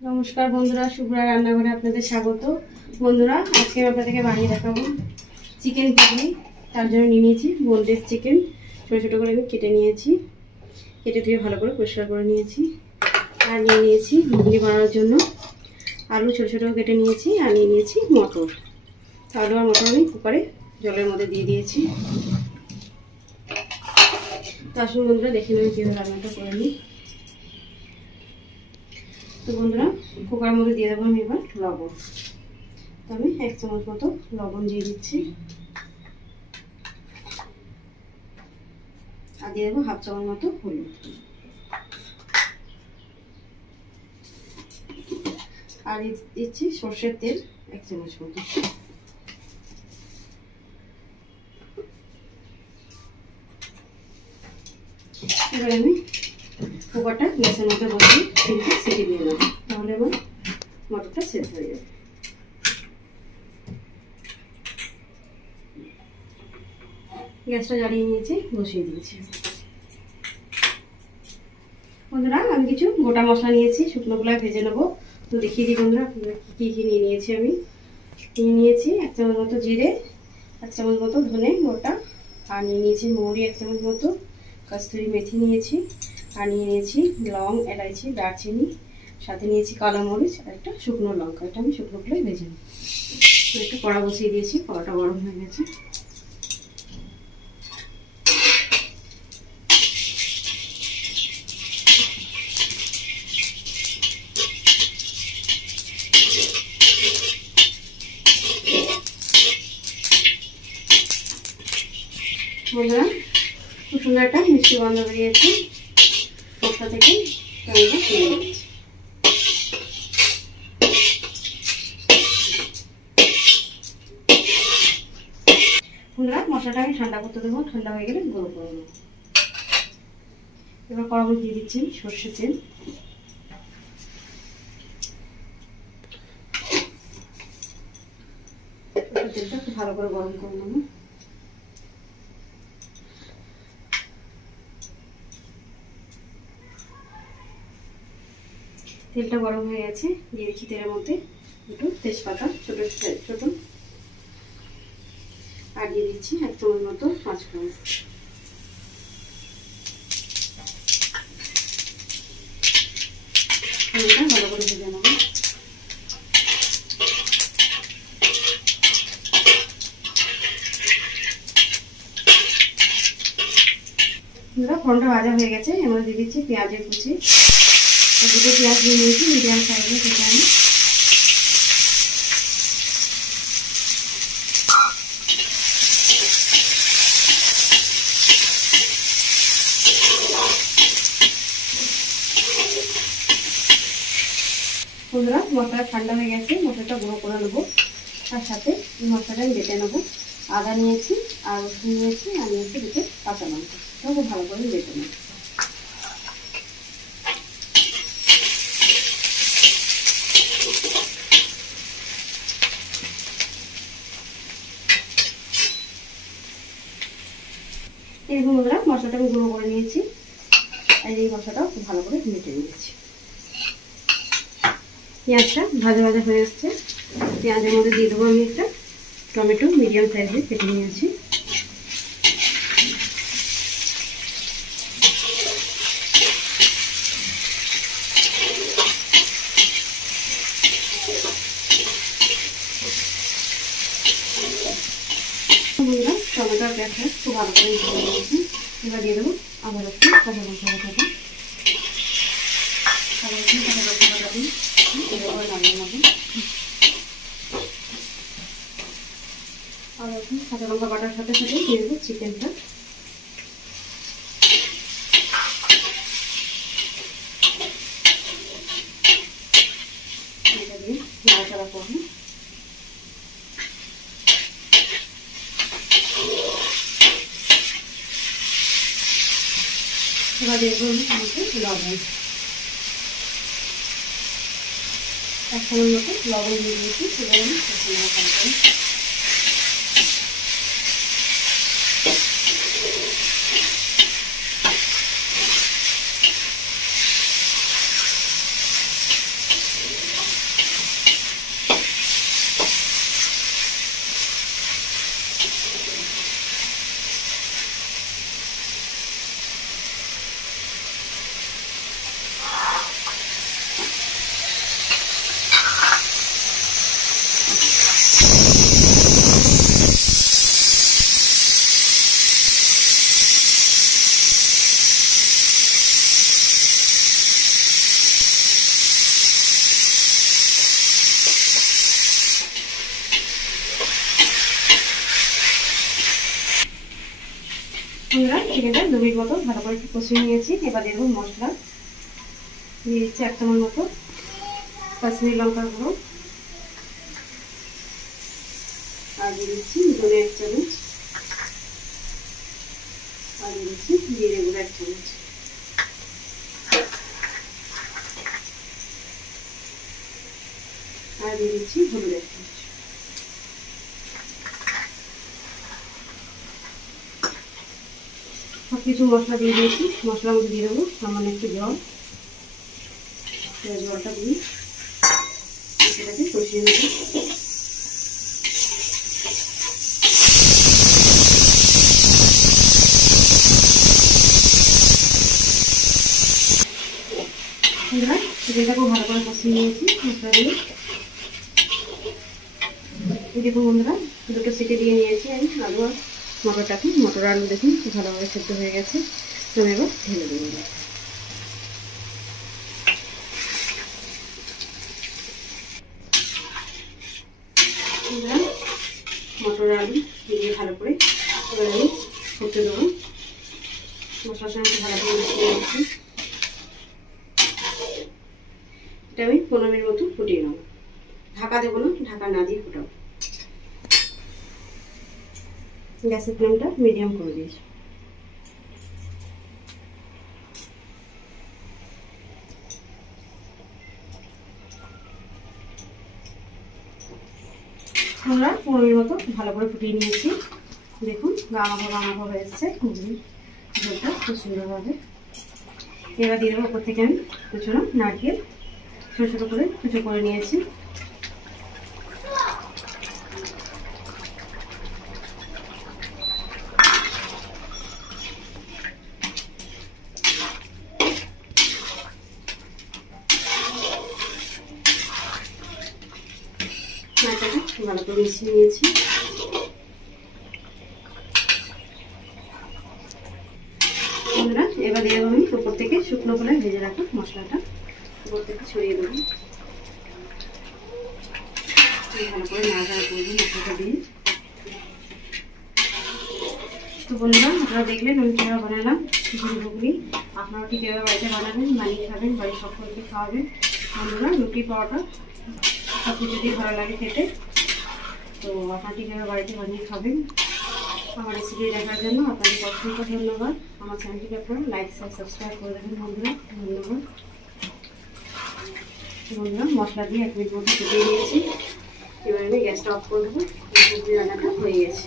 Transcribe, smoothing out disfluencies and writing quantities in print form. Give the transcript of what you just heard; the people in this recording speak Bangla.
নমস্কার বন্ধুরা, শুভ্রা রান্নাঘরে আপনাদের স্বাগত। বন্ধুরা, আজকে আমি আপনাদেরকে বানিয়ে দেখাবো চিকেন ঘুগনি। তার জন্য নিয়ে নিয়েছি বোনলেস চিকেন। ছোটো ছোটো করে আমি কেটে নিয়েছি, কেটে ধুয়ে ভালো করে পরিষ্কার করে নিয়েছি। আর নিয়ে নিয়েছি ঘুগনি বানানোর জন্য আলু, ছোটো ছোটো কেটে নিয়েছি। আর নিয়ে নিয়েছি মটর। আলু আর মটর আমি কুকারে জলের মধ্যে দিয়ে দিয়েছি। তো আসুন বন্ধুরা, দেখে নেবেন কীভাবে রান্নাটা করে নিই। তো বন্ধুরা, কুকারের মধ্যে দিয়ে দেবো আমি এবার লবণ। তো আমি 1 চামচ মতো লবণ দিয়ে দিচ্ছি। আর দিয়ে দেবো 1/2 চামচ মতো হলুদ। আর দিচ্ছি সর্ষের তেল 1 চামচ মতো। এবার আমি কুকারটা গ্যাসের মধ্যে বসিয়ে 3টে সিটি দিয়ে দেবো, তাহলে আমার মটরটা সেদ্ধ হয়ে যাবে। গ্যাসটা জ্বালিয়ে নিয়েছি, বসিয়ে দিয়েছি। বন্ধুরা, আমি কিছু গোটা মশলা নিয়েছি, শুকনো কলায় ভেজে নেবো। তো দেখিয়ে দিই বন্ধুরা কী কী নিয়ে নিয়েছি। আমি নিয়ে নিয়েছি 1 চামচ মতো জিরে, 1 চামচ মতো ধনে গোটা, আর নিয়ে নিয়েছি মৌরি 1 চামচ মতো, কস্তুরি মেথি নিয়েছি, আর নিয়ে নিয়েছি লং, এলাইচি, দারচিনি, সাথে নিয়েছি কালো মরিচ আর একটা শুকনো লঙ্কা। এটা আমি শুকনো কলায় ভেজে নেব। তো একটু কড়া বসিয়ে দিয়েছি, কড়াটা গরম হয়ে গেছে। বন্ধুরা, খুব সুন্দর একটা মিষ্টি গন্ধ বেরিয়েছে মশলা থেকে। বন্ধুরা, মশলাটা আমি ঠান্ডা করতে দেবো, ঠান্ডা হয়ে গেলে গুঁড়ো করে নেবো। এবার কড়াই দিয়ে দিচ্ছি সর্ষের তেল। তেলটা খুব ভালো করে গরম করে নেবো। তেলটা গরম হয়ে গেছে, দিয়ে দিচ্ছি তেলের মধ্যে একটু তেজপাতা ছোটো ছোটো, আর দিয়ে দিচ্ছি 1 চামচ মতো পাঁচফোড়ন। ভালো করে ভেজে নেবো। ফোড়নটা ভাজা হয়ে গেছে, এর মধ্যে দিয়ে দিচ্ছি পেঁয়াজের কুচি। দুটো পেঁয়াজ দিয়ে নিয়েছি মিডিয়াম সাইজে, সেটা আমি বন্ধুরা, মশলা ঠান্ডা হয়ে গেছে, মশলাটা গুঁড়ো করে নেবো। তার সাথে মশলাটা আমি বেটে নেবো। আদা নিয়েছি, আর রসুন নিয়েছি, আর নিয়েছি দুটো কাঁচা লঙ্কা। তবে ভালো করে বেটে নেবো। এরকম বন্ধুরা, মশলাটা আমি গুঁড়ো করে নিয়েছি, আর এই মশলাটাও খুব ভালো করে বেটে নিয়েছি। পেঁয়াজটা ভাজা ভাজা হয়ে আসছে, পেঁয়াজের মধ্যে দিয়ে দেবো আমি একটা টমেটো মিডিয়াম সাইজে কেটে নিয়েছি। টমেটো আর পেঁয়াজটা খুব ভালো করে ভেজে নিয়েছি। এবার দিয়ে দেবো আবার একটু কাঁচা লঙ্কা বাটাটা, এভাবে নামিয়ে নেবো। আর এখন কাঁচা লঙ্কা বাটার সাথে সাথে দিয়ে দেবো চিকেনটা। এটা দিয়ে নাড়াচাড়া করবো। এবার দিয়ে দেবো আমাকে লবণ, 1 চামচ মতো লবণ দিয়ে দিয়েছি। সেটা আমি চিকেনটা 2 মিনিট মতো ভালো করে একটু কষিয়ে নিয়েছি। এবার দেবো মশলা, দিয়ে দিচ্ছি 1 চামচ মতো কাশ্মীরি লঙ্কার গুঁড়ো, আর দিয়ে দিচ্ছি ধনে 1 চামচ, আর দিয়ে দিচ্ছি জিরে গুঁড়ো 1 চামচ, আর দিয়ে দিচ্ছি হলুদ 1 চামচ। সব কিছু মশলা দিয়ে দিয়েছি। মশলার মধ্যে দিয়ে দেবো সামান্য একটু জল, জলটা দিয়ে সেটাকে কষিয়ে নেব। চিকেনটাকে ভালো করে কষিয়ে নিয়েছি মশলা দিয়ে। দেখুন বন্ধুরা, 2টো সিটি দিয়ে নিয়েছি আমি আলু আর মটরটাকে। মটর আলু দেখুন ভালোভাবে সেদ্ধ হয়ে গেছে। আমি এবার ঢেলে দেবো। মটর আলু দিয়ে ভালো করে এবার আমি ফুটতে দেবো। মশলার সঙ্গে ভালো করে মিশিয়ে নিচ্ছি। এটা আমি 15 মিনিট মতো ফুটিয়ে নেব। ঢাকা দেবো না, ঢাকা না দিয়ে ফুটাবো। গ্যাসের ফ্লেমটা মিডিয়াম করে দিয়েছি। আমরা 15 মিনিট মতো ভালো করে ফুটিয়ে নিয়েছি। দেখুন গামাখা হয়ে এসছে ঝোলটা খুব সুন্দরভাবে। এবার দিয়ে দেবো ওপর থেকে আমি কুচনো নারকেল ছোটো ছোটো করে কুচো করে নিয়েছি। ভালো করে মিশিয়ে নিয়েছি। বন্ধুরা, এবার দিয়ে দেবো আমি উপর থেকে শুকনো করে ভেজে রাখা মশলাটা উপর থেকে ছড়িয়ে দেবো। ভালো করে নাড়াচাড়া করবো মশলাটা দিয়ে। তো বন্ধুরা, আপনারা দেখলেন আমি কীভাবে বানালাম চিকেন ঘুগনি। আপনারা ঠিক এভাবে বাড়িতে বানাবেন, বানিয়ে খাবেন, বাড়ির সকলকে খাওয়াবেন। বন্ধুরা, রুটি পাওয়াটা সব কিছু যদি ভালো লাগে খেতে, তো আপনারা ঠিক এভাবে বাড়িতে বানিয়ে খাবেন। আমার রেসিপি দেখার জন্য আপনাদের অসংখ্য ধন্যবাদ। আমার চ্যানেলটিকে আপনারা লাইক শেয়ার সাবস্ক্রাইব করে দেবেন বন্ধুরা। ধন্যবাদ। বন্ধুরা, মশলা দিয়ে 1 মিনিট মতো ফুটিয়ে নিয়েছি। এবার আমি গ্যাসটা অফ করে দেবো। রান্নাটা হয়ে গেছে।